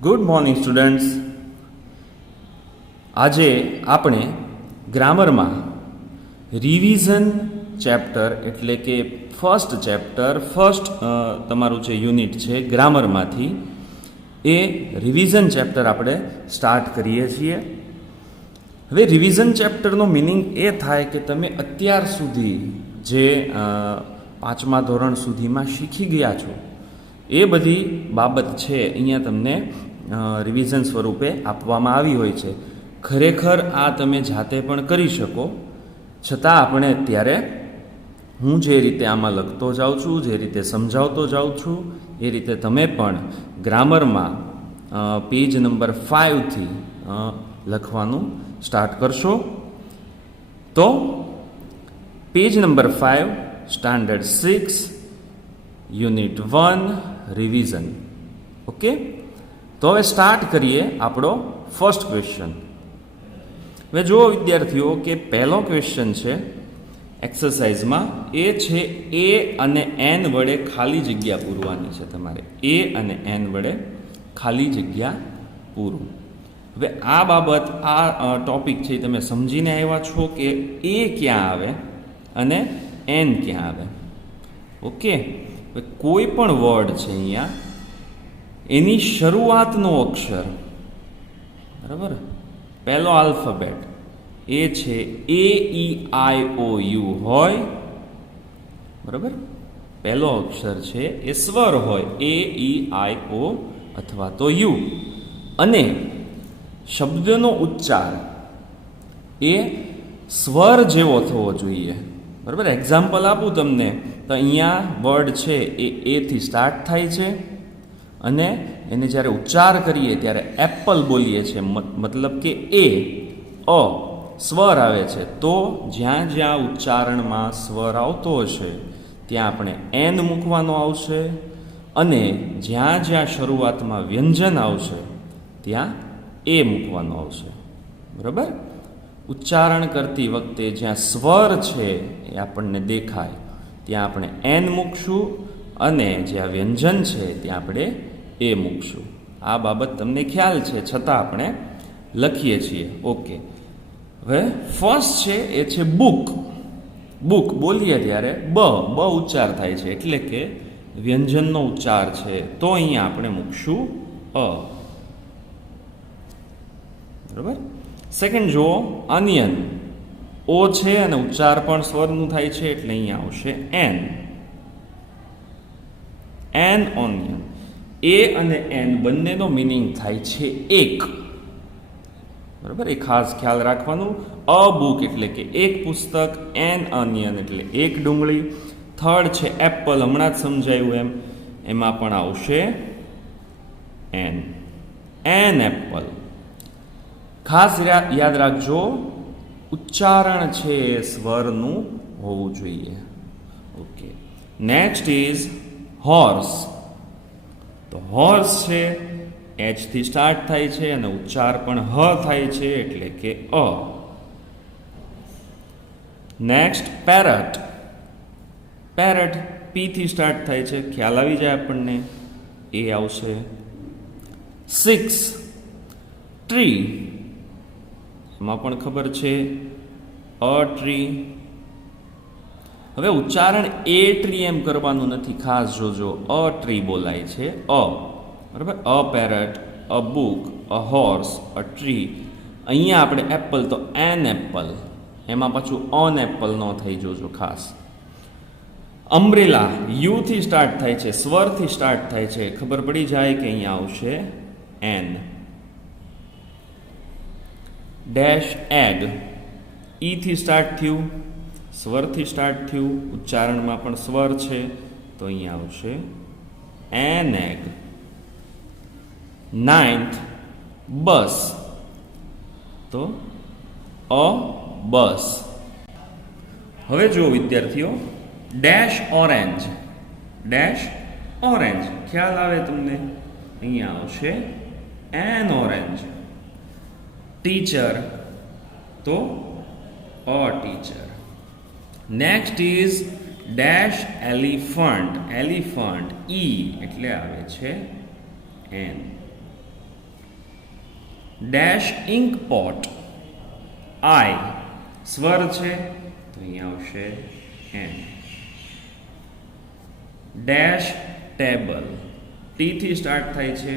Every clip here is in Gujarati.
Good morning students. આજે આપણે ગ્રામરમાં રિવિઝન ચેપ્ટર એટલે કે ફર્સ્ટ તમારું જે યુનિટ છે ગ્રામરમાંથી એ રિવિઝન ચેપ્ટર આપણે સ્ટાર્ટ કરીએ છીએ. હવે રિવિઝન ચેપ્ટરનો મિનિંગ એ થાય કે તમે અત્યાર સુધી જે 5મા ધોરણ સુધીમાં શીખી ગયા છો એ બધી બાબત છે અહીંયા તમને રિવિઝન સ્વરૂપે આપવામાં આવી હોય છે. ખરેખર આ તમે જાતે પણ કરી શકો, છતાં આપણે અત્યારે હું જે રીતે આમાં લખતો જાઉં છું, જે રીતે સમજાવતો જાઉં છું, એ રીતે તમે પણ ગ્રામરમાં પેજ નંબર 5થી લખવાનું સ્ટાર્ટ કરશો. તો page number 5 standard 6 unit 1 revision. Okay, તો હવે સ્ટાર્ટ કરીએ આપણો ફર્સ્ટ ક્વેશ્ચન. હવે જુઓ વિદ્યાર્થીઓ કે પહેલો ક્વેશ્ચન છે એક્સરસાઇઝમાં, એ છે એ અને એન વડે ખાલી જગ્યા પૂરવાની છે તમારે. એ અને એન વડે ખાલી જગ્યા પૂરું. હવે આ બાબત, આ ટોપિક છે તમે સમજીને આવ્યા છો કે એ ક્યાં આવે અને એન ક્યાં આવે. ઓકે, કોઈ પણ વર્ડ છે અહીંયા એની શરૂઆતનો અક્ષર, બરાબર, પહેલો આલ્ફાબેટ એ છે એ ઈ આઈ ઓ યુ હોય, બરાબર. પહેલો અક્ષર છે એ સ્વર હોય, એ ઈ આઈ ઓ અથવા તો યુ. અને શબ્દનો ઉચ્ચાર એ સ્વર જેવો થવો જોઈએ, બરાબર. એક્ઝામ્પલ આપું તમને તો અહીંયા વર્ડ છે એ એથી સ્ટાર્ટ થાય છે અને એને જ્યારે ઉચ્ચાર કરીએ ત્યારે એપલ બોલીએ છીએ, મતલબ કે એ અ સ્વર આવે છે. તો જ્યાં જ્યાં ઉચ્ચારણમાં સ્વર આવતો હશે ત્યાં આપણે એન મૂકવાનો આવશે, અને જ્યાં જ્યાં શરૂઆતમાં વ્યંજન આવશે ત્યાં એ મૂકવાનો આવશે, બરાબર. ઉચ્ચારણ કરતી વખતે જ્યાં સ્વર છે એ આપણને દેખાય ત્યાં આપણે એન મૂકશું, અને જ્યાં વ્યંજન છે ત્યાં આપણે એ મૂકશું. આ બાબત તમને ખ્યાલ છે, છતાં આપણે લખીએ છીએ. ઓકે, હવે ફર્સ્ટ છે એ છે બુક. બુક બોલીએ ત્યારે બ ઉચ્ચાર થાય છે, એટલે કે વ્યંજનનો ઉચ્ચાર છે, તો અહીંયા આપણે મૂકશું અ, બરાબર. સેકન્ડ જુઓ, અનિયન. ઓ છે અને ઉચ્ચાર પણ સ્વરનું થાય છે, એટલે અહીંયા આવશે એન. N onion. એ અને એન બંનેનો મિનિંગ થાય છે એક, બરાબર. એ ખાસ ખ્યાલ રાખવાનું. અ બુક એટલે કે એક પુસ્તક, એન અનિયન એટલે એક ડુંગળી. થર્ડ છે એપલ, હમણાં જ સમજાયું એમાં પણ આવશે એન. An apple. ખાસ યાદ રાખજો, ઉચ્ચારણ છે એ સ્વરનું હોવું જોઈએ. Okay, next is horse. તો હોર્સ છે એચ થી સ્ટાર્ટ થાય છે અને ઉચ્ચાર પણ હ થાય છે, એટલે કે A. Next parrot. Parrot P થી સ્ટાર્ટ થાય છે, ખ્યાલ આવી જાય આપણને, એ આવશે. 6 ટ્રી. એમાં પણ ખબર છે અ ટ્રી. હવે ઉચ્ચારણ એ ટ્રી એમ કરવાનું નથી, ખાસ જોજો. અ ટ્રી બોલાય છે, અ, બરાબર. A parrot, a book, a horse, a tree. અહીંયા આપણે એપલ તો એન એપલ, એમાં પાછું ઓન એપલ ન થઈ, જોજો ખાસ. અમ્બ્રેલા યુ થી સ્ટાર્ટ થાય છે, સ્વરથી સ્ટાર્ટ થાય છે, ખબર પડી જાય કે અહીંયા આવશે એન. Dash egg. ઈ થી સ્ટાર્ટ થયું, સ્વરથી સ્ટાર્ટ થયું, ઉચ્ચારણમાં પણ સ્વર છે, તો અહીંયા આવશે એન એગ. 9th બસ. તો અ બસ. હવે જુઓ વિદ્યાર્થીઓ, ડેશ ઓરેન્જ. ડેશ ઓરેન્જ ખ્યાલ આવે તમને, અહીંયા આવશે એન ઓરેન્જ. ટીચર, તો a teacher. Next is dash elephant. Elephant E એટલે આવે છે an. Dash ink pot, I સ્વર છે તો અહીંયા આવશે એન. ડેશ ટેબલ, ટી થી સ્ટાર્ટ થાય છે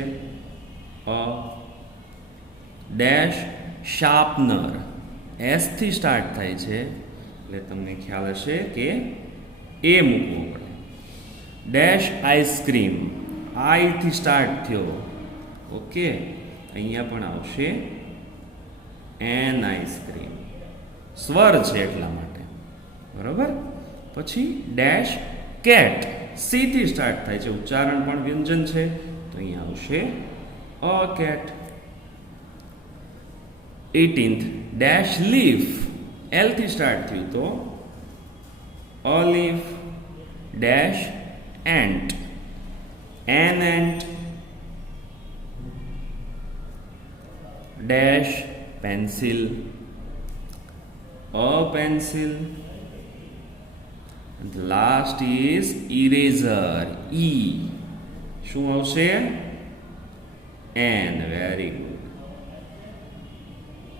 અ. ડેશ શાર્પનર, એસ થી સ્ટાર્ટ થાય છે એટલે તમને ખ્યાલ હશે કે એ મૂકવો પડે. ડેશ આઈસ્ક્રીમ, આઈ થી સ્ટાર્ટ થયો, ઓકે, અહીંયા પણ આવશે એન આઈસ્ક્રીમ, સ્વર છે એટલા માટે, બરોબર. પછી ડેશ કેટ, સી થી સ્ટાર્ટ થાય છે, ઉચ્ચારણ પણ વ્યંજન છે તો અહીંયા આવશે a cat. 18th dash leaf, L થી સ્ટાર્ટ થયું તો a leaf. Dash ant, an ant. Dash pencil, a pencil. Last is eraser, E શું આવશે an. Very good,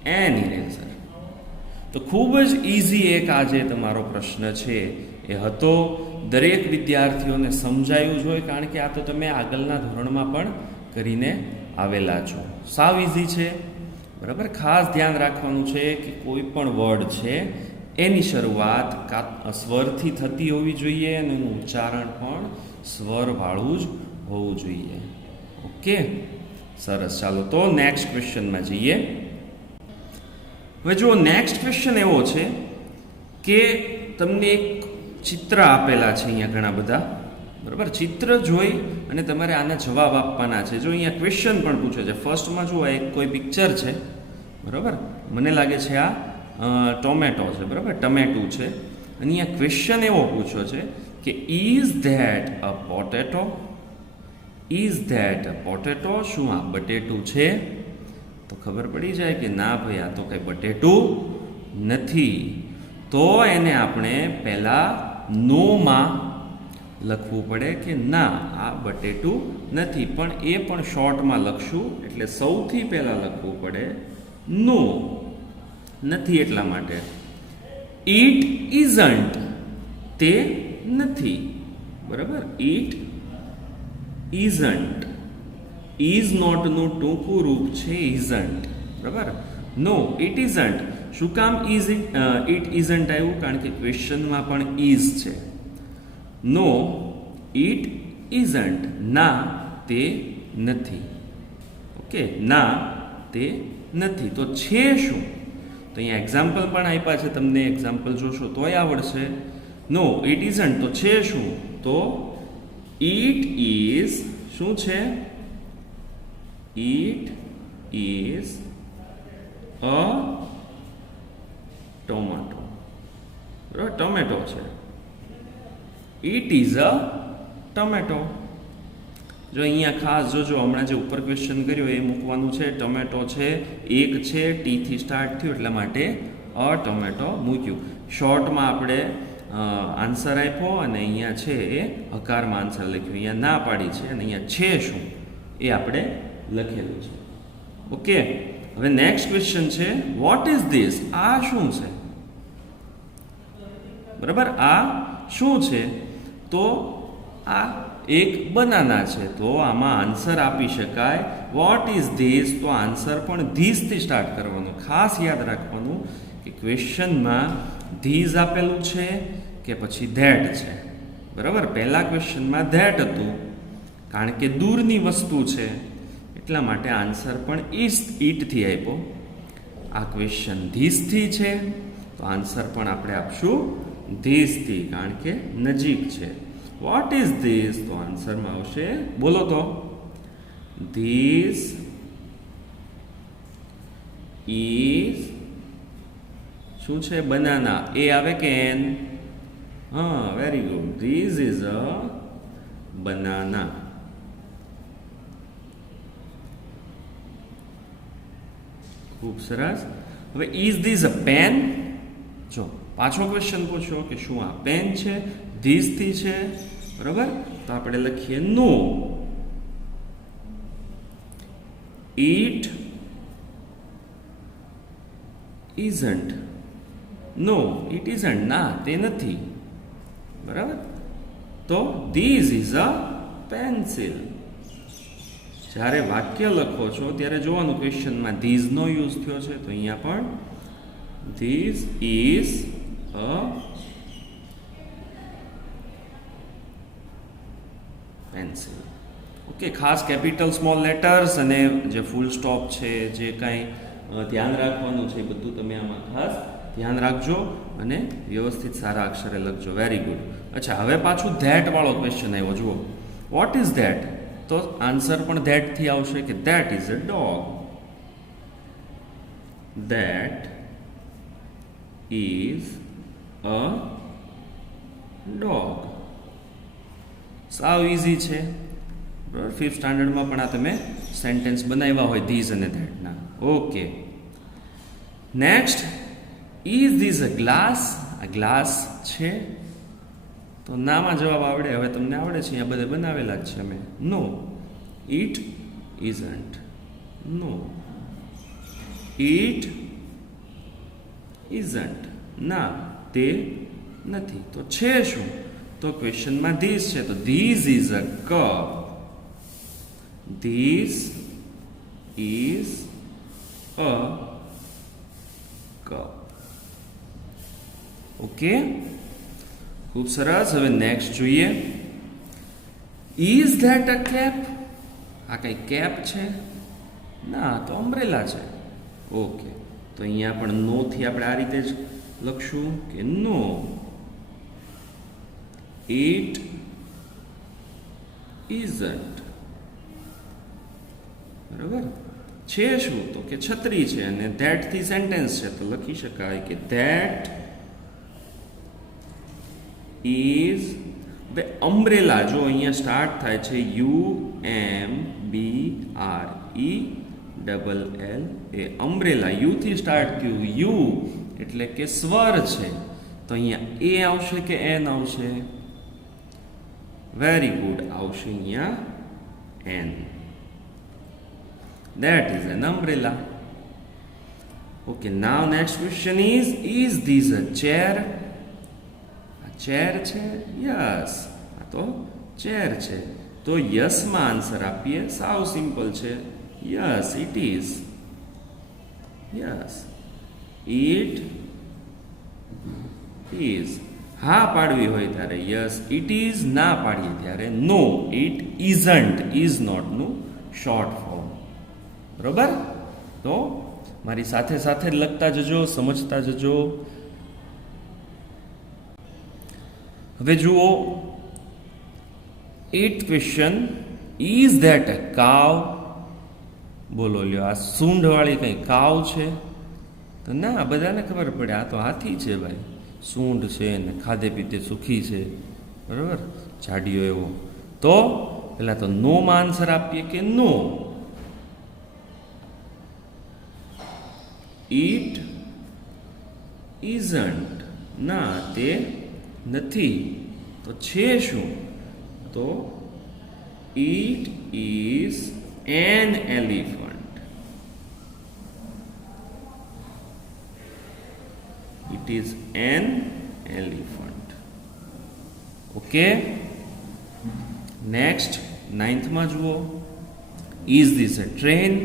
an eraser. તો ખૂબ જ ઇઝી એક આજે તમારો પ્રશ્ન છે એ હતો. દરેક વિદ્યાર્થીઓને સમજાયું જ હોય, કારણ કે આ તો તમે આગળના ધોરણમાં પણ કરીને આવેલા છો. સાવ ઇઝી છે, બરાબર. ખાસ ધ્યાન રાખવાનું છે કે કોઈ પણ વર્ડ છે એની શરૂઆત સ્વરથી થતી હોવી જોઈએ અને એનું ઉચ્ચારણ પણ સ્વરવાળું જ હોવું જોઈએ. ઓકે, સરસ. ચાલો તો નેક્સ્ટ ક્વેશ્ચનમાં જઈએ. હવે જો નેક્સ્ટ ક્વેશ્ચન એવો છે કે તમને એક ચિત્ર આપેલા છે અહીંયા ઘણા બધા, બરાબર. ચિત્ર જોઈ અને તમારે આના જવાબ આપવાના છે. જો અહીંયા ક્વેશ્ચન પણ પૂછે છે. ફર્સ્ટમાં જુઓ એક કોઈ પિક્ચર છે, બરાબર. મને લાગે છે આ ટોમેટો છે, બરાબર, ટમેટું છે. અને અહીંયા ક્વેશ્ચન એવો પૂછ્યો છે કે is that a potato, is that a potato, શું આ બટેટું છે? તો ખબર પડી જાય કે ના ભાઈ, આ તો કંઈ બટેટું નથી. તો એને આપણે પહેલા નોમાં લખવું પડે કે ના, આ બટેટું નથી. પણ એ પણ શોર્ટમાં લખશું, એટલે સૌથી પહેલા લખવું પડે નો, નથી એટલા માટે. ઇટ ઇઝન્ટ, તે નથી, બરાબર. ઇટ ઇઝન્ટ, ઇઝ નોટનું ટૂંકું રૂપ છે ઇઝન્ટ, બરાબર. નો, ઇટ ઇઝન્ટ. શું કામ ઇટ ઇઝન્ટ આવ્યું? કારણ કે ક્વેશ્ચનમાં પણ ઇઝ છે. નો, ઇટ ઇઝન્ટ, ના તે નથી. ઓકે, ના તે નથી. તો છે શું? તો અહીંયા એક્ઝામ્પલ પણ આપ્યા છે તમને. એક્ઝામ્પલ જોશો તોય આવડશે. નો, ઇટ ઇઝન્ટ, તો છે શું? તો ઇટ ઇઝ, શું છે? ઇટ ઇઝ અ ટોમેટો, બરાબર. ટોમેટો છે. It is a tomato. જો અહીંયા ખાસ જોજો, હમણાં જે ઉપર ક્વેશ્ચન કર્યો એ મૂકવાનું છે. ટોમેટો છે, એક છે, ટી થી સ્ટાર્ટ થયું એટલા માટે અ ટોમેટો મૂક્યું. શોર્ટમાં આપણે આન્સર આપ્યો અને અહીંયા છે એ હકારમાં આન્સર લખ્યું. અહીંયા ના પાડી છે અને અહીંયા છે શું એ આપણે લખેલું છે. ઓકે, હવે નેક્સ્ટ ક્વેશ્ચન છે વોટ ઇઝ ધીસ? આ શું છે? બરાબર, આ શું છે? તો આ એક બનાના છે. તો આમાં આન્સર આપી શકાય વોટ ઇઝ ધીસ. તો આન્સર પણ ધીસ થી સ્ટાર્ટ કરવાનું. ખાસ યાદ રાખવાનું કે ક્વેશ્ચનમાં ધીસ આપેલું છે કે પછી ધેટ છે, બરાબર. પહેલા ક્વેશ્ચનમાં ધેટ હતું, કારણ કે દૂરની વસ્તુ છે એટલા માટે આન્સર પણ ઇટ થી આપ્યો. આ ક્વેશ્ચન ધીસ થી છે તો આન્સર પણ આપણે આપશું ધીસ થી, કારણ કે નજીક છે. What is this? તો આન્સરમાં આવશે, બોલો તો, ધીસ ઇઝ, શું છે? બનાના. એ આવે કે એન? હા, very good. This is a banana. ખૂબ સરસ. હવે ઇઝ ધીસ અ પેન? જો પાછો ક્વેશ્ચન પૂછ્યો કે શું આ પેન છે? ધીસ થી છે, બરાબર. તો આપણે લખીએ નો. It isn't. No, it isn't. ના તે નથી. બરાબર. તો this is a pencil. જ્યારે વાક્ય લખો છો ત્યારે જોવાનું ક્વેશ્ચનમાં ધીઝ નો યુઝ થયો છે, તો અહીંયા પણ this is a pencil. Okay, ખાસ કેપિટલ સ્મોલ લેટર્સ અને જે ફૂલ સ્ટોપ છે, જે કાંઈ ધ્યાન રાખવાનું છે એ બધું તમે આમાં ખાસ ધ્યાન રાખજો અને વ્યવસ્થિત સારા અક્ષરે લખજો. Very good. અચ્છા, હવે પાછું ધેટ વાળો ક્વેશ્ચન આવ્યો. જુઓ, વોટ ઇઝ ધેટ? તો આન્સર પણ ધેટ થી આવશે કે that is a dog. That is a dog. સાવ ઇઝી છે. બરાબર. 5th સ્ટાન્ડર્ડમાં પણ આ તમે સેન્ટેન્સ બનાવ્યા હોય ધીઝ અને ધેટના. Okay, next, is this a glass? આ ગ્લાસ છે? તો નામાં જવાબ આવડે. હવે તમને આવડે છે, અહીંયા બધે બનાવેલા જ છે અમે. No, it isn't. No, it isn't. ના, તે નથી. તો છે શું? તો ક્વેશ્ચનમાં ધીસ છે, તો this is a cup. This is a cup. Okay, ખૂબ સરસ. હવે નેક્સ્ટ જોઈએ. Is that a cap? આ કઈ કેપ છે? ના, તો અમ્બ્રેલા છે. ઓકે, તો અહીંયા પણ નો થી આપણે આ રીતે જ લખશું કે નો, ઇટ ઇઝન્ટ. બરોબર. છે શું? તો કે છત્રી છે, અને ધેટ થી સેન્ટેન્સ છે, તો લખી શકાય કે ધેટ ઇઝ ધ અમ્બ્રેલા. જો અહીંયા સ્ટાર્ટ થાય છે UMBRELL એ અમ્બ્રેલા. યુ થી સ્ટાર્ટ થયું. યુ એટલે કે સ્વર છે, તો અહીંયા એ આવશે કે એન આવશે? વેરી ગુડ, આવશે અહીંયા N. That is an umbrella. Okay, now next question is this a chair? A chair છે? Yes, આ તો chair છે. તો યસ માં આન્સર આપીએ. સાવ સિમ્પલ છે. Yes, it is. Yes, it is. હા પાડવી હોય ત્યારે યસ ઇટ ઇઝ, ના પાડીએ ત્યારે નો ઇટ ઇઝન્ટ. ઇઝ નોટ નું શોર્ટ ફોર્મ. બરોબર. તો મારી સાથે સાથે લખતા જજો, સમજતા જજો. હવે જુઓ, 8th ક્વેશ્ચન, ઇઝ ધેટ અ કાવ? બોલો લ્યો, આ સૂંઢ વાળી કઈ કાવ છે? તો ના, બધાને ખબર પડે આ તો હાથી છે ભાઈ. સૂંઢ છે ને ખાધે પીતે સુખી છે. બરોબર, જાડિયો એવો. તો પેલા તો નો માં આન્સર આપીએ કે નો, ઇટ ઇઝન્ટ. ના, તે નથી. તો છે શું? તો it is an elephant. It is an elephant. Okay, next 9th માં જુઓ. Is this a train?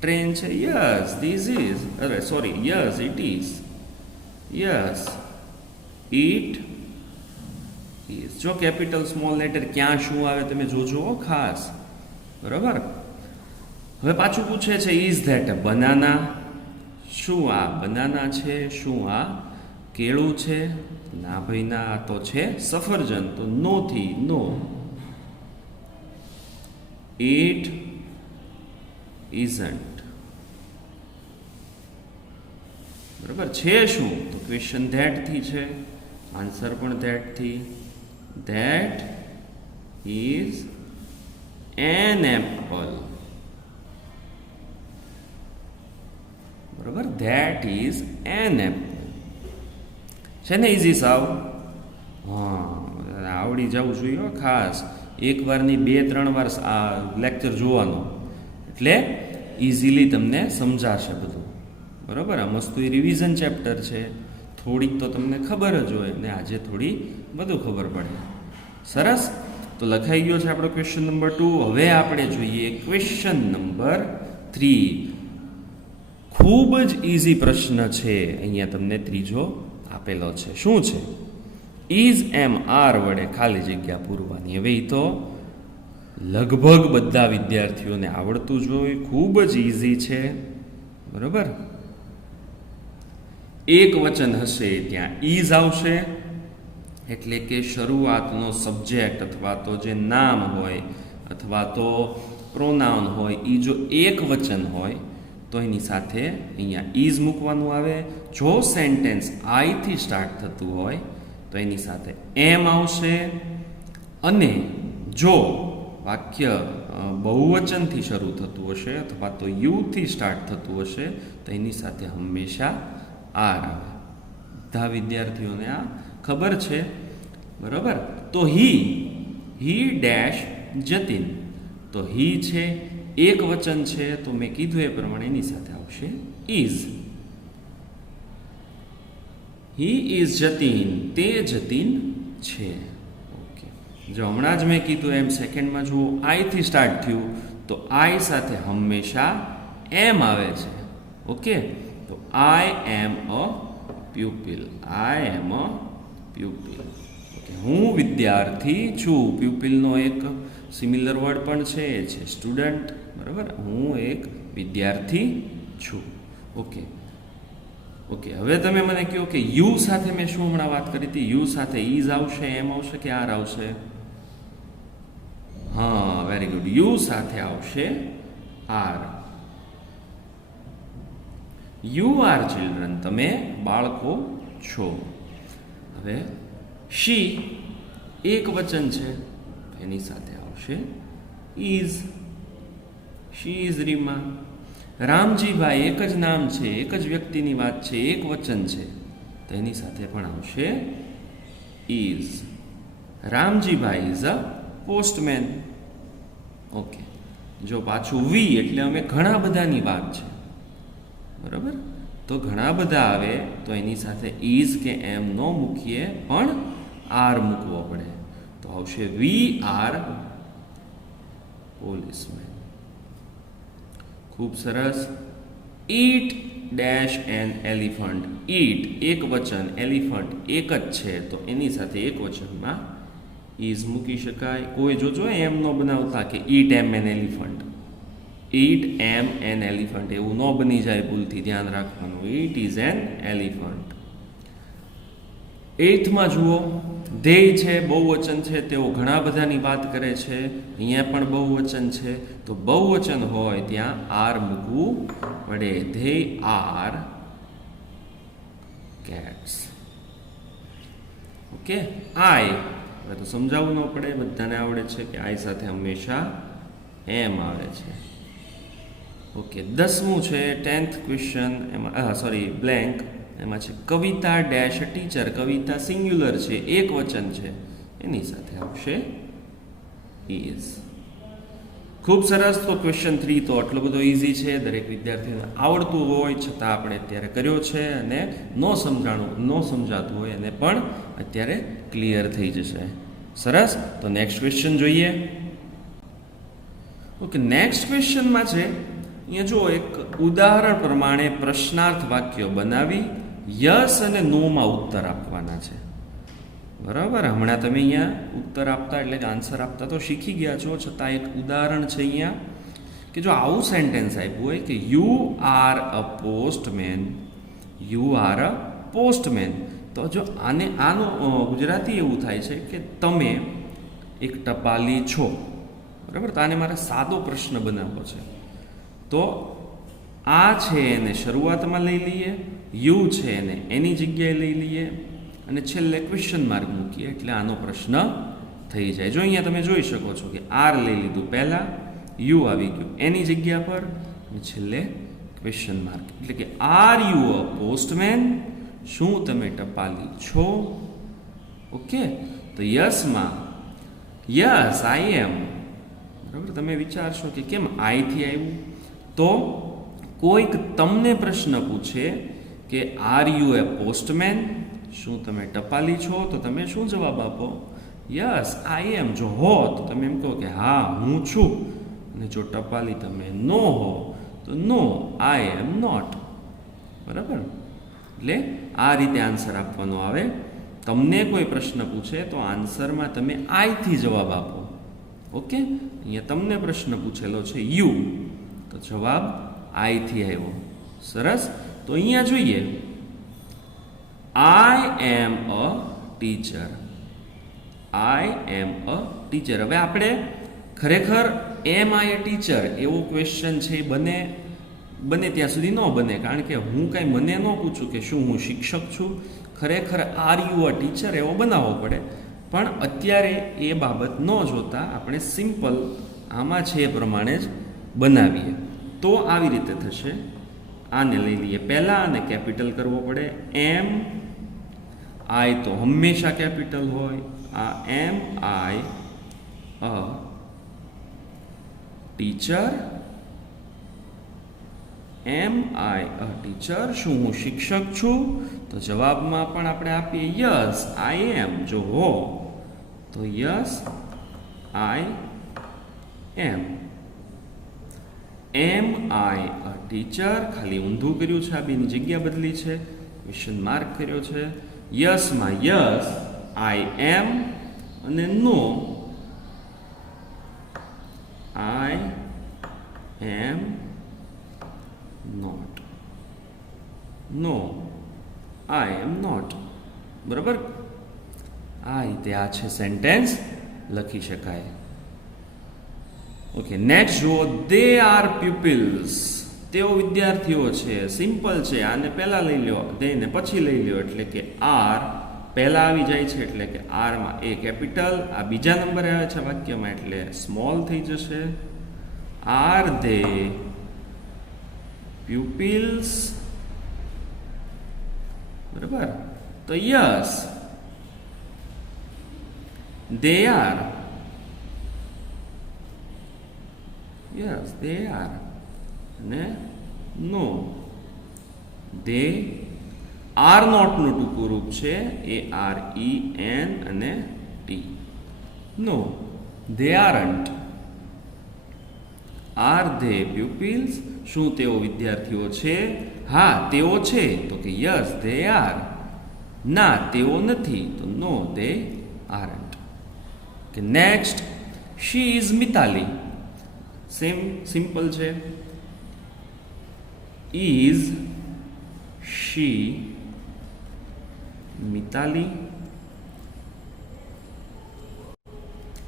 Train છે? Yes, this is. અરે sorry, yes it is. Yes, it is. જો કેપિટલ સ્મોલ લેટર ક્યાં શું આવે તમે જોજો ખાસ. બરાબર. હવે પાછું પૂછે છે ઇઝ ધેટ અ બનાના? શું આ બનાના છે? શું આ કેળું છે? ના ભાઈ ના, આ તો છે સફરજન. તો નો થી નો, ઇટ ઇઝન્ટ. બરાબર. છે શું? તો ક્વેશ્ચન ધેટ થી છે, આન્સર પણ ધેટ થી. That is an apple. બરાબર, ધેટ ઇઝ એન એપલ. છે ને ઇઝી સાવ? હા, આવડી જવું જોઈએ ખાસ. એક વારની 2-3 વાર આ લેક્ચર જોવાનો, એટલે ઇઝીલી તમને સમજાશે બધું. બરાબર. આ મસ્ત રિવિઝન ચેપ્ટર છે, થોડીક તો તમને ખબર જ હોય ને આજે થોડી વધુ ખબર પડે. સરસ. તો લખાઈ ગયો છે આપણો ક્વેશ્ચન નંબર 2. હવે આપણે જોઈએ ક્વેશ્ચન નંબર 3. ખૂબ જ ઇઝી પ્રશ્ન છે. અહીંયા તમને ત્રીજો આપેલો છે. શું છે? ઇઝ એમ આર વડે ખાલી જગ્યા પૂરવાની. હવે એ તો લગભગ બધા વિદ્યાર્થીઓને આવડતું જ હોય, ખૂબ જ ઇઝી છે. બરોબર. એક વચન હશે ત્યાં ઇઝ આવશે, એટલે કે શરૂઆતનો સબ્જેક્ટ અથવા તો જે નામ હોય અથવા તો પ્રોનાઉન હોય એ જો એક વચન હોય તો એની સાથે અહીંયા ઇઝ મૂકવાનું આવે. જો સેન્ટેન્સ આઈથી સ્ટાર્ટ થતું હોય તો એની સાથે એમ આવશે, અને જો વાક્ય બહુવચનથી શરૂ થતું હશે અથવા તો યુથી સ્ટાર્ટ થતું હશે તો એની સાથે હંમેશા આર આવે. બધા વિદ્યાર્થીઓને આ ખબર છે. બરાબર. તો હી ડેશ જતીન. તો હી છે, એક વચન છે, તો મેં કીધું એ પ્રમાણે એની સાથે આવશે ઇઝ. He is Jatin. તે જતીન છે. ઓકે. જો હમણાં જ મેં કીધું એમ સેકન્ડમાં જુઓ, આઈથી સ્ટાર્ટ થયું તો આઈ સાથે હંમેશા એમ આવે છે. ઓકે. તો આઈ એમ અ પ્યુપિલ. આઈ એમ અ પ્યુપિલ. ઓકે. હું વિદ્યાર્થી છું. પ્યુપિલનો એક સિમિલર વર્ડ પણ છે, એ છે સ્ટુડન્ટ. બરાબર. હું એક વિદ્યાર્થી છું. ઓકે. ઓકે. હવે તમે મને કહો કે યુ સાથે મેં શું હમણાં વાત કરી હતી? યુ સાથે ઇઝ આવશે, એમ આવશે કે આર આવશે? હા, વેરી ગુડ. યુ સાથે આવશે આર. You are children. તમે બાળકો છો. હવે શી એક વચન છે, એની સાથે આવશે is. She is Reema. Ramjibhai એક જ નામ છે, એક જ વ્યક્તિની વાત છે, એક વચન છે, તો એની સાથે પણ આવશે is. Ramjibhai is a postman. Okay. જો પાછું વી એટલે અમે ઘણા બધાની વાત છે. બરાબર. તો ઘણા બધા આવે તો એની સાથે ઇઝ કે એમ ન મૂકીએ, પણ આર મૂકવો પડે. તો આવશે વી આર પોલીસમેન. ખૂબ સરસ. It dash an elephant. It એક વચન, એલિફન્ટ એક જ છે, તો એની સાથે એક વચનમાં ઇઝ મૂકી શકાય. કોઈ જોજો એમ ન બનાવતા કે it am an elephant. It am an elephant એવું ન બની જાય ભૂલથી, ધ્યાન રાખવાનું. It is an elephant. 8થમાં જુઓ, ધ્યેય છે, બહુવચન છે, તેઓ ઘણા બધાની વાત કરે છે. અહીંયા પણ બહુવચન છે, તો બહુવચન હોય ત્યાં આર મૂકવું પડે. ધ્યેય આર કેટ્સ. ઓકે. આઈ હવે તો સમજાવવું ન પડે, બધાને આવડે છે કે આઈ સાથે હંમેશા એમ આવે છે. ઓકે. 10મું છે 10th ક્વેશ્ચન. એમાં સોરી બ્લેન્ક. એમાં છે કવિતા ડેશ ટીચર. કવિતા સિંગ્યુલર છે, એક વચન છે, એની સાથે આવશે ઇઝ. ખૂબ સરસ. તો ક્વેશ્ચન 3 તો આટલો બધો ઇઝી છે, દરેક વિદ્યાર્થીને આવડતું હોય છતાં આપણે અત્યારે કર્યો છે, અને ન સમજાતું હોય એને પણ અત્યારે ક્લિયર થઈ જશે. સરસ. તો નેક્સ્ટ ક્વેશ્ચન જોઈએ. ઓકે. નેક્સ્ટ ક્વેશ્ચનમાં છે, અહીંયા જો એક ઉદાહરણ પ્રમાણે પ્રશ્નાર્થ વાક્ય બનાવી યસ અને નોમાં ઉત્તર આપવાના છે. બરાબર. હમણાં તમે અહીંયા ઉત્તર આપતા એટલે કે આન્સર આપતા તો શીખી ગયા છો, છતાં એક ઉદાહરણ છે અહીંયા કે જો આવું સેન્ટેન્સ આપ્યું હોય કે you are a postman. You are a postman. તો જો આનું ગુજરાતી એવું થાય છે કે તમે એક ટપાલી છો. બરાબર. તો આને મારે સાદો પ્રશ્ન બનાવવો છે. તો આ છે એને શરૂઆતમાં લઈ લઈએ, યુ છે એને એની જગ્યાએ લઈ લઈએ, અને છેલ્લે ક્વેશ્ચન માર્ક મૂકીએ, એટલે આનો પ્રશ્ન થઈ જાય. જો અહીંયા તમે જોઈ શકો છો કે આર લઈ લીધું પહેલા, યુ આવી ગયું એની જગ્યા પર, અને છેલ્લે ક્વેશ્ચન માર્ક. એટલે કે આર યુ અ પોસ્ટમેન. શું તમે ટપાલી છો? ઓકે. તો યસમાં યસ આઈ એમ. બરાબર. તમે વિચારશો કે કેમ આઈથી આવ્યું? તો કોઈક તમને પ્રશ્ન પૂછે કે આર યુ એ પોસ્ટમેન, શું તમે ટપાલી છો, તો તમે શું જવાબ આપો? યસ આઈ એમ. જો હો તો તમે એમ કહો કે હા હું છું, અને જો ટપાલી તમે નો હો તો નો આઈ એમ નોટ. બરાબર? એટલે આ રીતે આન્સર આપવાનો આવે. તમને કોઈ પ્રશ્ન પૂછે તો આન્સરમાં તમે આઈથી જવાબ આપો. ઓકે, અહીંયા તમને પ્રશ્ન પૂછેલો છે યુ, તો જવાબ આઈથી આવ્યો. સરસ. તો અહીંયા જોઈએ, આઈ એમ a teacher. I M a teacher. હવે આપણે ખરેખર એમ આઈ એ ટીચર એવો ક્વેશ્ચન છે બને ત્યાં સુધી ન બને, કારણ કે હું કાંઈ મને ન પૂછું કે શું હું શિક્ષક છું. ખરેખર આર યુ અ ટીચર એવો બનાવવો પડે. પણ અત્યારે એ બાબત ન જોતા આપણે સિમ્પલ આમાં છે એ પ્રમાણે જ બનાવીએ તો આવી રીતે થશે. આને લઈ લઈએ પહેલાં, અને કેપિટલ કરવો પડે. એમ આઈ તો હંમેશા કેપિટલ હોય. આ એમ આઈ a teacher. M I a teacher. શું હું શિક્ષક છું? તો જવાબમાં પણ આપણે આપીએ યસ આઈ એમ. જો હો તો yes I M. M I a teacher. ખાલી ઊંધું કર્યું છે, આ બેની જગ્યા બદલી છે, ક્વેશ્ચન માર્ક કર્યો છે. યસમાં યસ આઈ એમ, અને નો આઈ am not. No I am not. બરાબર? આ રીતે આ છે સેન્ટેન્સ લખી શકાય. ઓકે, નેક્સ્ટ જુઓ. They are pupils. તેઓ વિદ્યાર્થીઓ છે. સિમ્પલ છે. આને પહેલા લઈ લો, દેને પછી લઈ લો, એટલે કે આર પહેલા આવી જાય છે, એટલે કે આરમાં એ કેપિટલ. આ બીજા નંબરે આવે છે વાક્યમાં, એટલે સ્મોલ થઈ જશે. R they pupils. બરાબર? તો yes they are. Yes, they are. અને no, they are not નું ટૂંકું રૂપ છે AREN અને T. No, they aren't. Are they pupils? શું તેઓ વિદ્યાર્થીઓ છે? હા તેઓ છે, તો કે યસ they are. ના તેઓ નથી, તો નો they aren't. કે next, she is Mitali. Simple છે. Is she Mitali.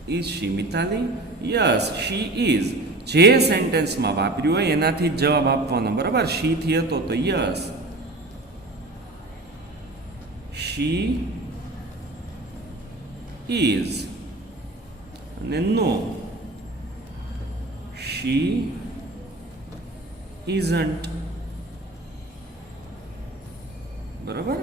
Is she Mitali? Yes she is. જે સેન્ટેન્સમાં વાપર્યું હોય એનાથી જ જવાબ આપવાનો. બરાબર? શી થી હતો તો યસ શી ઇઝ, અને નો શી ઇઝન્ટ. બરાબર?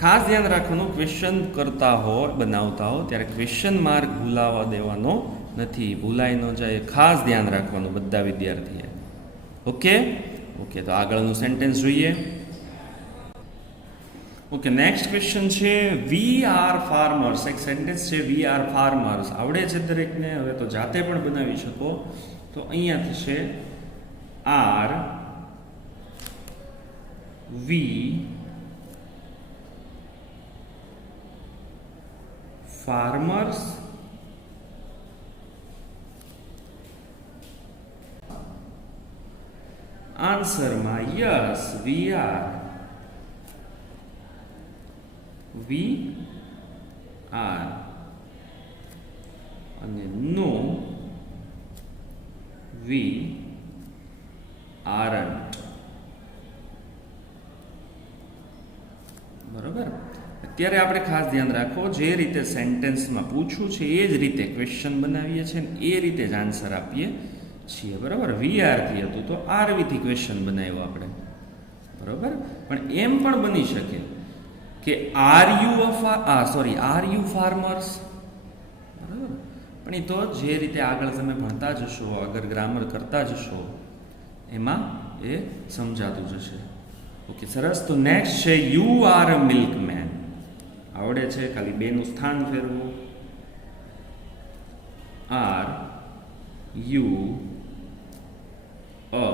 ખાસ ધ્યાન રાખવાનું, ક્વેશ્ચન કરતા હો, બનાવતા હો ત્યારે ક્વેશ્ચન માર્ક ભૂલાવા દેવાનો નથી. ભૂલાઈ ન જાય, ખાસ ધ્યાન રાખવાનું બધા વિદ્યાર્થીએ. ઓકે ઓકે, તો આગળનું સેન્ટેન્સ જોઈએ. ઓકે, નેક્સ્ટ ક્વેશ્ચન છે વી આર ફાર્મર્સ. એક સેન્ટેન્સ છે વી આર ફાર્મર્સ. આવડે છે દરેકને? હવે તો જાતે પણ બનાવી શકો. તો અહીંયા થશે આર વી ફાર્મર્સ. આન્સરમાં yes we are. We are, અને નો વી આરન્ટ. બરાબર? અત્યારે આપણે ખાસ ધ્યાન રાખો, જે રીતે સેન્ટેન્સમાં પૂછવું છે એ જ રીતે ક્વેશ્ચન બનાવીએ છીએ, એ રીતે જ આન્સર આપીએ છીએ. બરાબર? વી આરથી હતું તો આરવીથી ક્વેશ્ચન બનાવ્યો આપણે. બરાબર? પણ એમ પણ બની શકે કે આર યુ ફાર્મર્સ. બરાબર? પણ એ તો જે રીતે આગળ તમે ભણતા જશો, આગળ ગ્રામર કરતા જશો એમાં એ સમજાતું જશે. ઓકે, સરસ. તો નેક્સ્ટ છે યુ આર અ મિલ્કમેન. આવડે છે, ખાલી બેનું સ્થાન ફેરવું. Are you a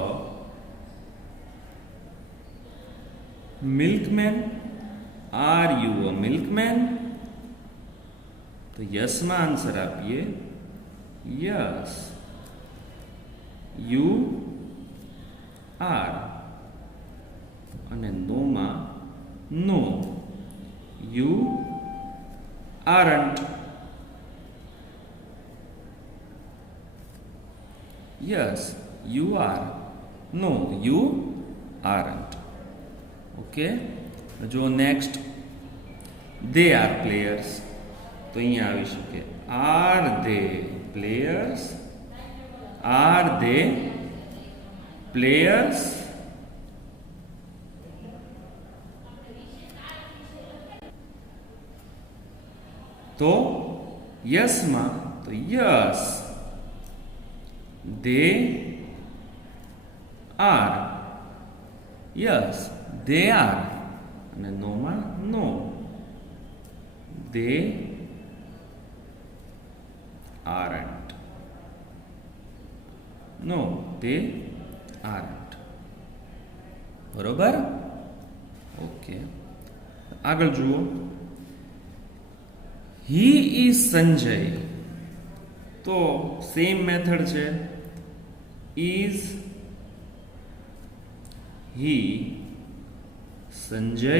milkman. Are you a milkman? તો યસમાં આન્સર આપીએ યસ, યુ આર. અને નોમાં no, you aren't. Yes, you are. No, you aren't. Okay, જો નેક્સ્ટ દે આર પ્લેયર્સ. તો અહીંયા આવી શકે are they players. Are they players? તો યસમાં તો yes, they are. Yes, they are. અને નોમાં no, they aren't. No, they aren't. બરોબર? ઓકે, આગળ જુઓ. He is Sanjay. તો સેમ મેથડ છે. Is he Sanjay?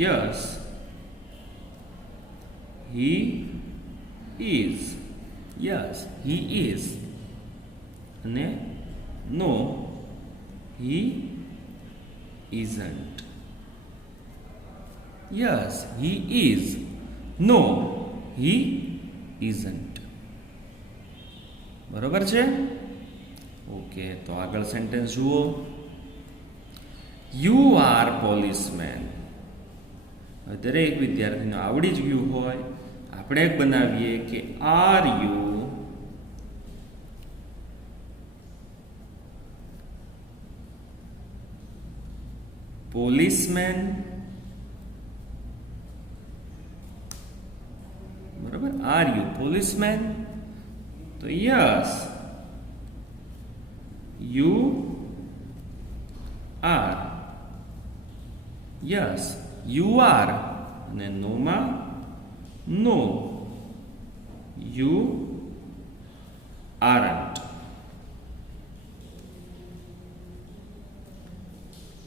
Yes, he is. Yes, he is. અને no, he isn't. Yes, he is. No, he isn't. બરોબર છે? ઓકે, તો આગળ સેન્ટેન્સ જુઓ. You are policeman. દરેક વિદ્યાર્થીને આવડી જ ગયું હોય. આપણે એક બનાવીએ કે આર યુ પોલીસમેન? બરાબર, આર યુ પોલીસમેન? તો yes, you are. Yes, you are. અને નોમાં no, you aren't.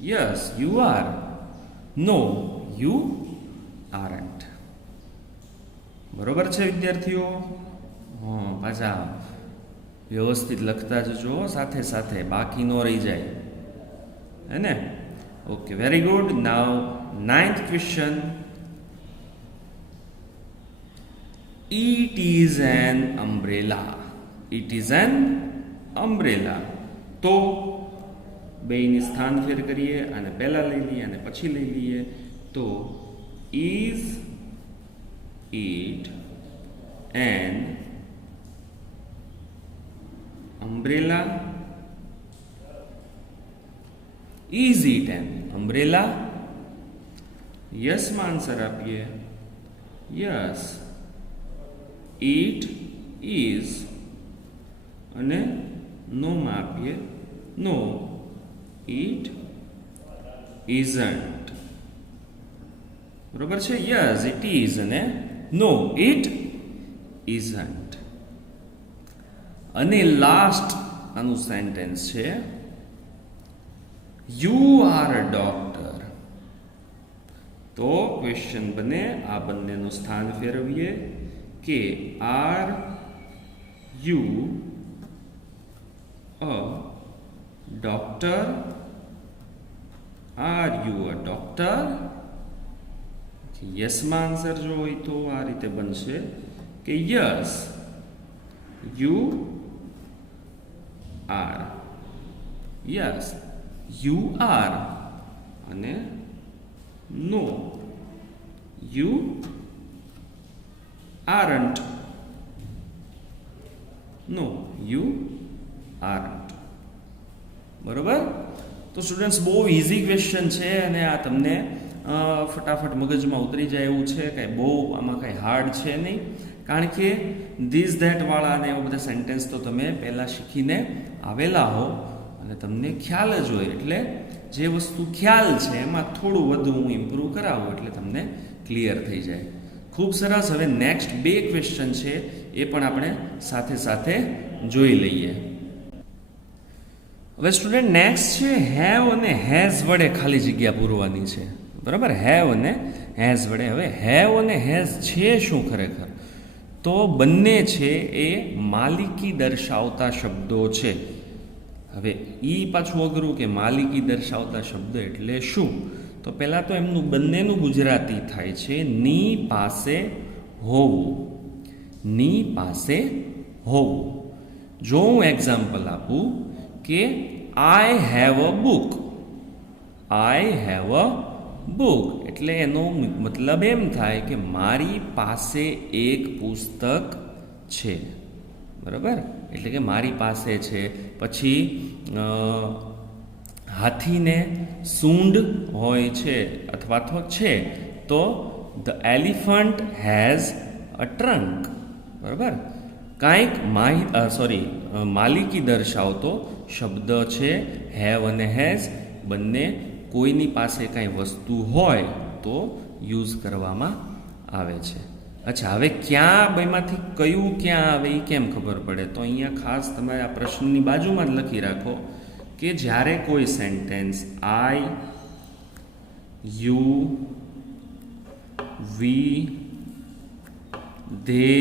Yes, you are. No, you aren't. બરોબર છે વિદ્યાર્થીઓ? હા, પાછા વ્યવસ્થિત લખતા જજો, સાથે સાથે બાકી ન રહી જાય, હે ને? Okay, very good. Now 9th question. It is an umbrella. It is an umbrella. તો બેયની સ્થાન ફેર કરીએ, અને પહેલા લઈ લઈએ અને પછી લઈ લઈએ. તો is it an umbrella? Is it an umbrella? Yes માં આન્સર આપીએ યસ, it is. અને નો માં આપીએ નો, it isn't. બરોબર છે? Yes, it is. અને નો, it isn't. અને લાસ્ટ આનું સેન્ટેન્સ છે યુ આર અ ડોક્ટર. તો ક્વેશ્ચન બને, આ બંનેનું સ્થાન ફેરવીએ કે are you a doctor? Are you a doctor? યસમાં આન્સર જો હોય તો આ રીતે બનશે કે yes, you are. Yes, you are. અને no, you aren't. No, you aren't. બરોબર? તો સ્ટુડન્ટ્સ બહુ ઇઝી ક્વેશ્ચન છે અને આ તમને ફટાફટ મગજમાં ઉતરી જાય એવું છે. કાંઈ બહુ આમાં કાંઈ હાર્ડ છે નહીં, કારણ કે ધીસ ધેટ વાળા અને એવા બધા સેન્ટેન્સ તો તમે પહેલાં શીખીને આવેલા હો અને તમને ખ્યાલ જ હોય. એટલે જે વસ્તુ ખ્યાલ છે એમાં થોડું વધુ હું ઇમ્પ્રૂવ કરાવું એટલે તમને ક્લિયર થઈ જાય. ખૂબ સરસ. હવે નેક્સ્ટ 2 ક્વેશ્ચન છે એ પણ આપણે સાથે સાથે જોઈ લઈએ. હવે સ્ટુડન્ટ નેક્સ્ટ છે હેવ અને હેઝ વડે ખાલી જગ્યા પૂરવાની છે. બરાબર? હેવ અને હેઝ વડે. હવે હેવ અને હેઝ છે શું ખરેખર? તો બંને છે એ માલિકી દર્શાવતા શબ્દો છે. હવે ઈ પાછું અઘરું કે માલિકી દર્શાવતા શબ્દ એટલે શું? તો પહેલાં તો એમનું બંનેનું ગુજરાતી થાય છે ની પાસે હોવું. ની પાસે હોવું. જો હું એક્ઝામ્પલ આપું કે I have a book. I have a book એટલે એનો મતલબ એમ થાય કે મારી પાસે એક પુસ્તક છે. બરાબર? એટલે કે મારી પાસે છે. પછી હાથીને સૂંઢ હોય છે અથવા તો છે, તો ધ એલિફન્ટ હેઝ અ ટ્રંક. બરાબર? કાંઈક માલિકી દર્શાવતો શબ્દ છે હેવ અને હેઝ. બંને કોઈની પાસે કાંઈ વસ્તુ હોય તો યુઝ કરવામાં આવે છે. અચ્છા, હવે ક્યાં બેમાંથી કયું ક્યાં આવે એ કેમ ખબર પડે? તો અહીંયા ખાસ તમારે આ પ્રશ્નની બાજુમાં જ લખી રાખો કે જ્યારે કોઈ sentence I, you, we, they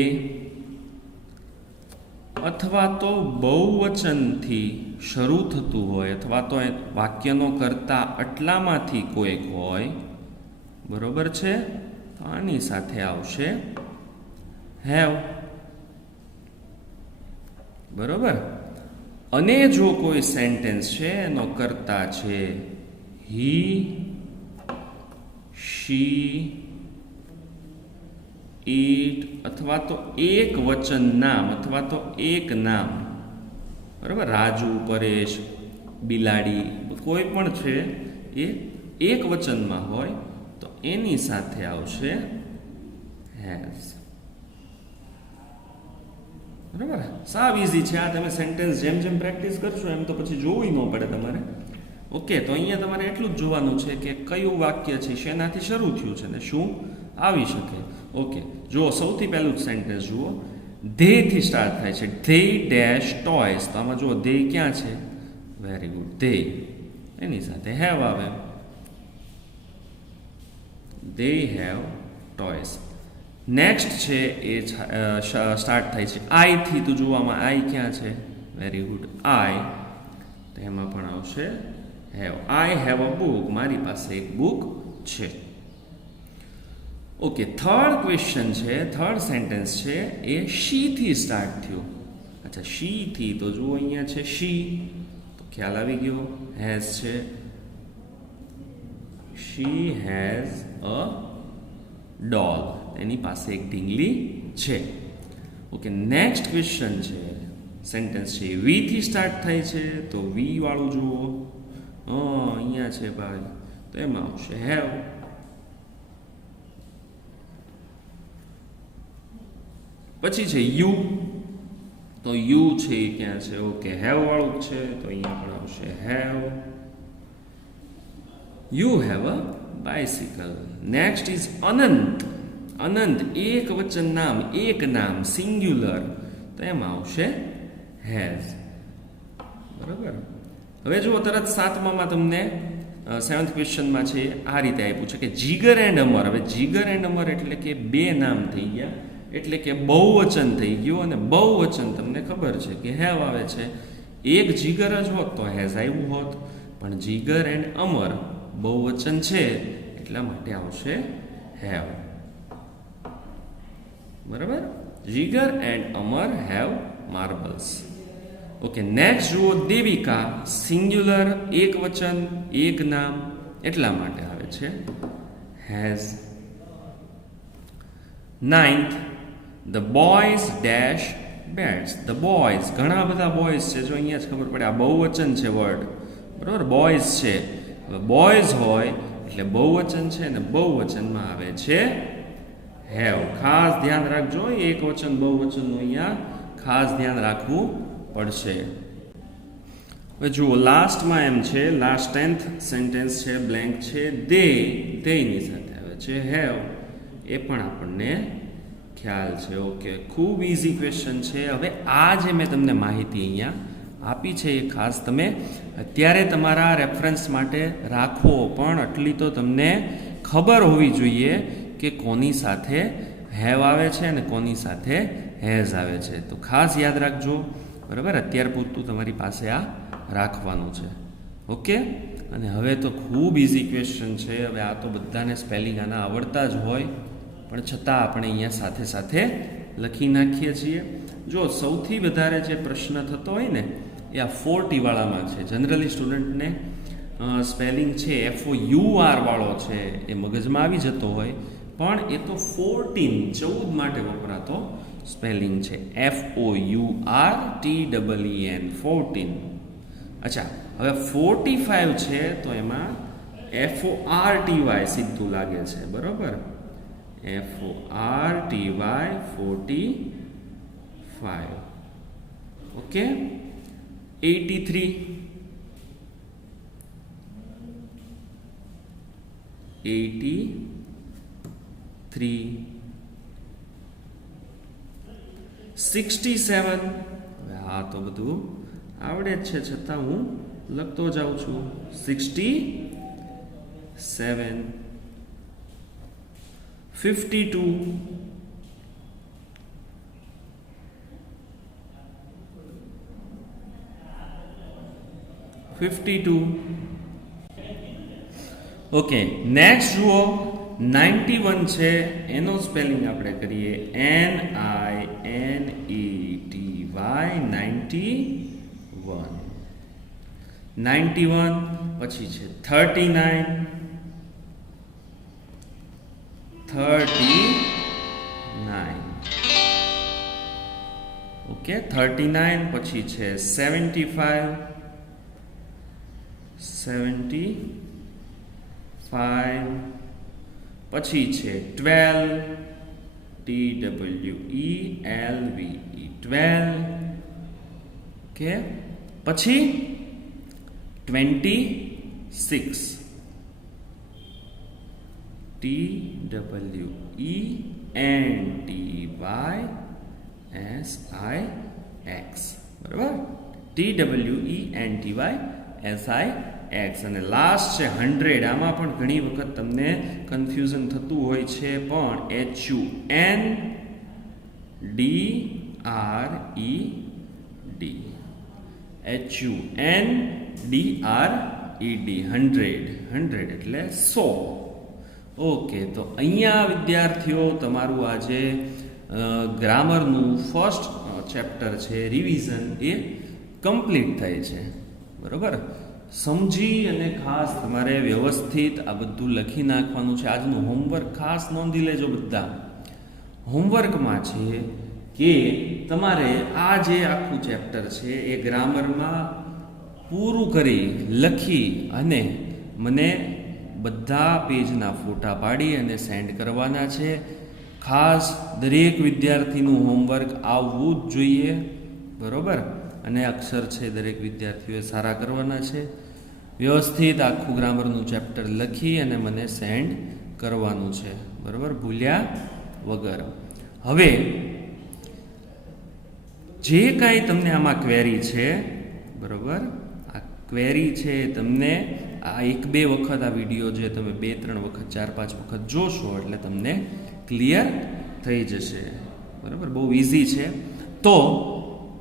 અથવા તો બહુવચનથી શરૂ થતું હોય અથવા તો વાક્યનો કર્તા આટલામાંથી કોઈક હોય. બરોબર છે? તો આની સાથે આવશે હેવ. બરોબર? અને જો કોઈ સેન્ટેન્સ છે એનો કર્તા છે હી, શી, ઇટ અથવા તો એક વચન નામ અથવા તો એક નામ. બરાબર? રાજુ, પરેશ, બિલાડી કોઈ પણ છે એ એક વચનમાં હોય તો એની સાથે આવશે હેઝ. બરાબર? સાવ ઇઝી છે આ. તમે સેન્ટેન્સ જેમ જેમ પ્રેક્ટિસ કરશો એમ તો પછી જોવું ન પડે તમારે. ઓકે, તો અહીંયા તમારે એટલું જ જોવાનું છે કે કયું વાક્ય છે શેનાથી શરૂ થયું છે ને શું આવી શકે. ઓકે, જુઓ સૌથી પહેલું સેન્ટેન્સ જુઓ. ધે થી સ્ટાર્ટ થાય છે. They dash toys. તો આમાં જુઓ ધે ક્યાં છે? Very good, they. એની સાથે હેવ આવે. They have toys. નેક્સ્ટ છે એ સ્ટાર્ટ થાય છે આઈ થી. તો જોવામાં આઈ ક્યાં છે? વેરી ગુડ, આઈ. તો એમાં પણ આવશે have. I have a book. મારી પાસે એક બુક છે. ઓકે, થર્ડ ક્વેશ્ચન છે, થર્ડ સેન્ટેન્સ છે એ શી થી સ્ટાર્ટ થયું. અચ્છા, શી થી. તો જુઓ અહીંયા છે શી. તો ખ્યાલ આવી ગયો, હેઝ છે. શી હેઝ અ ડોલ. એની પાસે એક ઢીંગલી છે. ઓકે, નેક્સ્ટ ક્વેશ્ચન છે, સેન્ટેન્સ છે વી થી સ્ટાર્ટ થાય છે. તો વી વાળું જુઓ, અહીંયા છે ભાઈ. તો એમાં આવશે હેવ. પછી છે યુ. તો યુ છે એ ક્યાં છે? ઓકે, હેવ વાળું જ છે. તો અહીંયા પણ આવશે have. You have a bicycle. Next is Anant. Anant એક વચન નામ, એક નામ, સિંગ્યુલર. તો એમાં આવશે હેઝ. બરાબર? હવે જુઓ તરત સાતમામાં તમને 7th ક્વેશ્ચનમાં છે આ રીતે આપ્યું છે કે જીગર એન્ડ અમર. હવે જીગર એન્ડ અમર એટલે કે બે નામ થઈ ગયા, એટલે કે બહુવચન થઈ ગયું. અને બહુવચન તમને ખબર છે કે હેવ આવે છે. એક જીગર જ હોત તો હેઝ આવ્યું હોત, પણ જીગર એન્ડ અમર બહુવચન છે એટલા માટે આવશે હેવ. બરાબર? Jigar and Amar have marbles. Okay, next જુઓ દેવિકા. સિંગ્યુલર, એક વચન, એક નામ, એટલા માટે આવે છે has. 9th, the boys dash bets. The boys, ઘણા બધા બોયઝ છે. જો અહીંયા જ ખબર પડે આ બહુવચન છે વર્ડ, બરાબર, બોયઝ છે. હવે બોયઝ હોય એટલે બહુવચન છે ને બહુવચનમાં આવે છે હેવ. ખાસ ધ્યાન રાખજો, એક વચન બહુવચનનું અહીંયા ખાસ ધ્યાન રાખવું પડશે. હવે જુઓ લાસ્ટમાં એમ છે, લાસ્ટ 10th સેન્ટેન્સ છે, બ્લેન્ક છે. દેની સાથે આવે છે હેવ, એ પણ આપણને ખ્યાલ છે. ઓકે, ખૂબ ઇઝી ક્વેશ્ચન છે. હવે આ જે મેં તમને માહિતી અહીંયા આપી છે એ ખાસ તમે અત્યારે તમારા રેફરન્સ માટે રાખો, પણ આટલી તો તમને ખબર હોવી જોઈએ કે કોની સાથે હેવ આવે છે અને કોની સાથે હેઝ આવે છે. તો ખાસ યાદ રાખજો, બરાબર. અત્યાર પૂરતું તમારી પાસે આ રાખવાનું છે. ઓકે, અને હવે તો ખૂબ ઇઝી ક્વેશ્ચન છે. હવે આ તો બધાને સ્પેલિંગ આના આવડતા જ હોય, પણ છતાં આપણે અહીંયા સાથે સાથે લખી નાખીએ છીએ. જો સૌથી વધારે જે પ્રશ્ન થતો હોય ને એ આ 40 વાળામાં છે. જનરલી સ્ટુડન્ટને સ્પેલિંગ છે FOUR વાળો છે એ મગજમાં આવી જતો હોય, પણ એ તો 14 માટે વપરાતો સ્પેલિંગ છે. FOURTEEN 14. અચ્છા, હવે 45 છે તો એમાં FORTY સીધું લાગે છે, બરોબર. FORTY 45. ઓકે, 83, 67. હવે આ તો બધું આવડે જ છે, છતાં હું લખતો જાઉં છું. 67, 52, 52. ઓકે, નેક્સ્ટ જુઓ 91 છે. એનો સ્પેલિંગ આપણે કરીએ NINETY 91. પછી છે 39, 39. ઓકે, 39. પછી છે 75, 75. પછી છે 12, TWELVE 12. ઓકે, પછી 26, TWENTYSIX, બરાબર. TWENTYSIX. અને લાસ્ટ છે 100. આમાં પણ ઘણી વખત તમને કન્ફ્યુઝન થતું હોય છે, પણ HUNDRED 100 એટલે 100. ઓકે, તો અહીંયા વિદ્યાર્થીઓ તમારું આજે ગ્રામરનું ફર્સ્ટ ચેપ્ટર છે રિવિઝન એ કમ્પ્લીટ થાય છે, બરાબર. સમજી અને ખાસ તમારે વ્યવસ્થિત આ બધું લખી નાખવાનું છે. આજનું હોમવર્ક ખાસ નોંધી લેજો બધા. હોમવર્કમાં છે કે તમારે આ જે આખું ચેપ્ટર છે એ ગ્રામરમાં પૂરું કરી લખી અને મને બધા પેજના ફોટા પાડી અને સેન્ડ કરવાના છે. ખાસ દરેક વિદ્યાર્થીનું હોમવર્ક આવવું જ જોઈએ, બરાબર. અને અક્ષર છે દરેક વિદ્યાર્થીઓએ સારા કરવાના છે. વ્યવસ્થિત આખું ગ્રામરનું ચેપ્ટર લખી અને મને સેન્ડ કરવાનું છે, બરાબર, ભૂલ્યા વગર. હવે જે કાંઈ તમને આમાં ક્વેરી છે, બરાબર, આ ક્વેરી છે તમને આ 1-2 વખત આ વિડીયો જે તમે 2-3 વખત 4-5 વખત જોશો એટલે તમને ક્લિયર થઈ જશે, બરાબર. બહુ ઇઝી છે. તો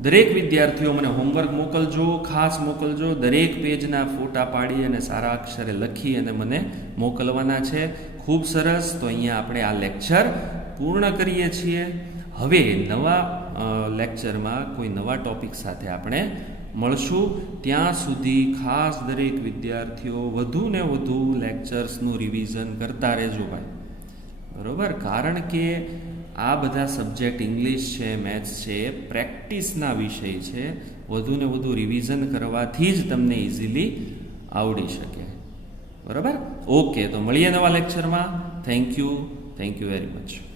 દરેક વિદ્યાર્થીઓ મને હોમવર્ક મોકલજો, ખાસ મોકલજો. દરેક પેજના ફોટા પાડી અને સારા અક્ષરે લખી અને મને મોકલવાના છે. ખૂબ સરસ. તો અહીંયા આપણે આ લેક્ચર પૂર્ણ કરીએ છીએ. હવે નવા લેક્ચરમાં કોઈ નવા ટોપિક સાથે આપણે મળશું. ત્યાં સુધી ખાસ દરેક વિદ્યાર્થીઓ વધુ ને વધુ લેક્ચર્સનું રિવિઝન કરતા રહેજો ભાઈ, બરાબર. કારણ કે આ બધા સબ્જેક્ટ ઇંગ્લિશ છે, મેથ્સ છે એ પ્રેક્ટિસના વિષય છે. વધુ ને વધુ રિવિઝન કરવાથી જ તમને ઇઝીલી આવડી શકે. બરાબર? ઓકે, તો મળીએ નવા લેક્ચરમાં. Thank you very much.